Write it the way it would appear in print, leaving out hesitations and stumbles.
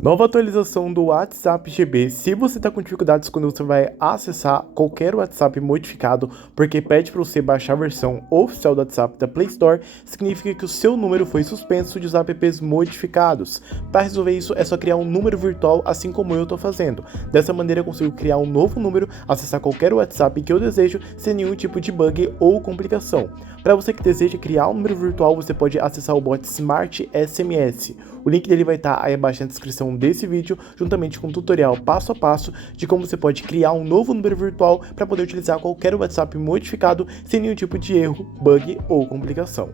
Nova atualização do WhatsApp GB. Se você está com dificuldades quando você vai acessar qualquer WhatsApp modificado, porque pede para você baixar a versão oficial do WhatsApp da Play Store, significa que o seu número foi suspenso de usar apps modificados. Para resolver isso, é só criar um número virtual, assim como eu estou fazendo. Dessa maneira, eu consigo criar um novo número, acessar qualquer WhatsApp que eu desejo, sem nenhum tipo de bug ou complicação. Para você que deseja criar um número virtual, você pode acessar o bot SMART SMS. O link dele vai estar aí abaixo na descrição desse vídeo, juntamente com um tutorial passo a passo de como você pode criar um novo número virtual para poder utilizar qualquer WhatsApp modificado sem nenhum tipo de erro, bug ou complicação.